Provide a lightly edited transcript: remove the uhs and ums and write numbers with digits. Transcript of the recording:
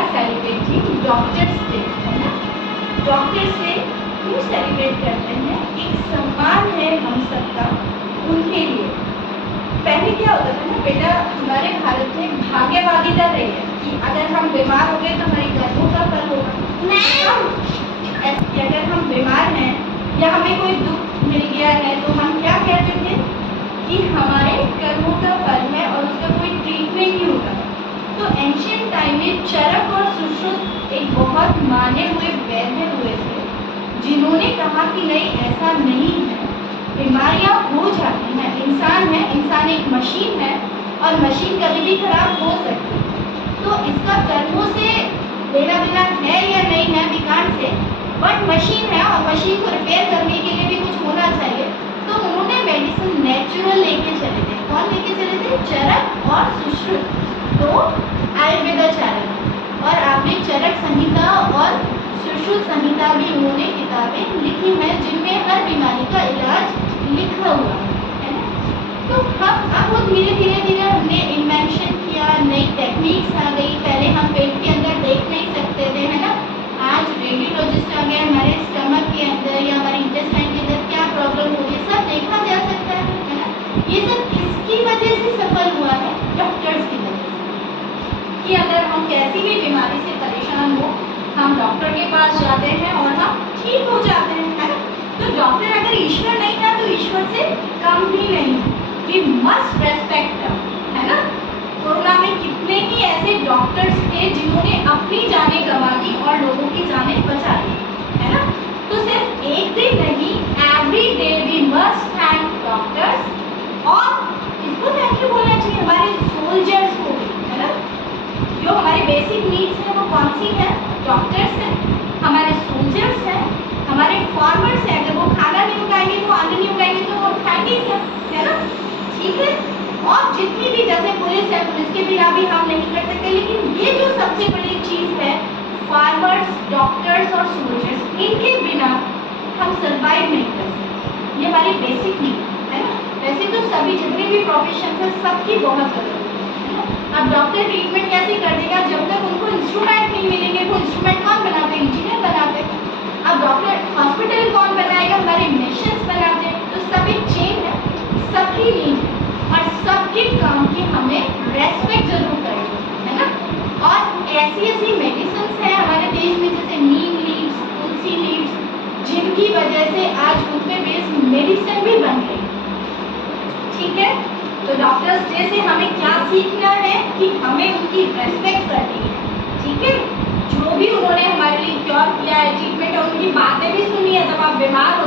Are celebrating doctors day, है ना। Doctors day क्यों सेलिब्रेट करते हैं? एक सम्मान है हम सबका उनके लिए। पहले क्या होता था ना बेटा, हमारे भारत में भाग्यवादिता रही है कि अगर हम बीमार हो गए तो हमारी कर्मों का फल होगा। कि अगर हम बीमार हैं या हमें कोई दुख मिल गया है तो हम क्या कहते थे कि हमारे कर्मों का फल है और उसका कोई ट्रीटमेंट नहीं होता। तो एंशिएंट टाइम में चरक और सुश्रुत एक बहुत माने हुए वैद्य हुए थे जिन्होंने कहा कि नहीं, ऐसा नहीं है, बीमारियां हो जाती हैं, इंसान है, इंसान एक मशीन है और मशीन कभी भी खराब हो सकती है। तो इसका कर्मों से लेना देना है या नहीं है, we can't say, but machine है और मशीन को रिपेयर करने के लिए भी कुछ होना चाहिए। तो उन्होंने मेडिसिन नेचुरल लेके चले थे। कौन लेके चले थे? चरक और सुश्रुत, तो आयुर्वेदाचार्य। और आपने चरक संहिता और सुश्रुत संहिता भी उन्होंने किताबें लिखी हैं जिनमें हर बीमारी का इलाज लिखा हुआ है ना। तो हम अब वो धीरे धीरे हमने इन्वेंशन किया, नई टेक्निक्स आ गई। पहले हम पेट के अंदर देख नहीं सकते थे, है ना। आज रेडियोलॉजिस्ट आ गए, हमारे स्टमक के अंदर या हमारे इंटेस्टाइन के अंदर क्या प्रॉब्लम हो रही है सब देखा जा सकता है ना। ये सब किसकी वजह से सफल हुआ है? डॉक्टर्स की वजह से। कि अगर हम कैसी भी बीमारी से परेशान हो, हम डॉक्टर के पास जाते हैं और हम ठीक हो जाते हैं, है ना। तो डॉक्टर अगर ईश्वर नहीं था तो ईश्वर से कम भी नहीं। वी मस्ट रेस्पेक्ट, है ना। कोरोना में कितने ही ऐसे डॉक्टर्स थे जिन्होंने अपनी जानें गंवा दी और लोगों की जानें बचा ली, है ना। तो सिर्फ एक दिन नहीं, every day we must thank doctors. और इसको थैंक यू बोलना चाहिए हमारे सोल्जर्स को भी, है ना। जो हमारी बेसिक नीड्स है वो कौन सी है? डॉक्टर्स हैं, हमारे सोल्जर्स हैं, हमारे फार्मर्स हैं। अगर वो खाना नहीं उगाएंगे, वो अन्न नहीं उगाएंगे तो वो खाएंगे क्या, है ना। ठीक है। और जितनी भी, जैसे पुलिस है, पुलिस के बिना भी हम नहीं कर सकते, लेकिन ये जो सबसे बड़ी चीज़ है, फार्मर्स, डॉक्टर्स और सोल्जर्स, इनके बिना हम सर्वाइव नहीं कर सकते। ये हमारी बेसिक नीड है ना। वैसे तो सभी जितने भी प्रोफेशन है सबकी बहुत ज़रूरत है ना। अब डॉक्टर ट्रीटमेंट कैसे कर देगा जब तक उनको इंस्ट्रूमेंट नहीं मिलेंगे? वो इंस्ट्रूमेंट कौन बनाते? इंजीनियर बनाते। अब डॉक्टर हॉस्पिटल कौन बनाएगा? हमारे मिशंस बनाते हैं। तो सभी चेन है, सबकी नीड और सबके काम की हमें रेस्पेक्ट जरूर करेंगे, है ना। और ऐसी ऐसी मेडिसिन है हमारे देश में जैसे नीम लीव्स, तुलसी लीव्स, जिनकी वजह से आज उन पे बेस्ड मेडिसिन भी बन रही है। ठीक है। तो डॉक्टर्स डे से हमें क्या सीखना है कि हमें उनकी रेस्पेक्ट करनी है। ठीक है। जो भी उन्होंने हमारे लिए क्योर किया है, ट्रीटमेंट है, उनकी बातें भी सुनी है। जब आप बीमार हो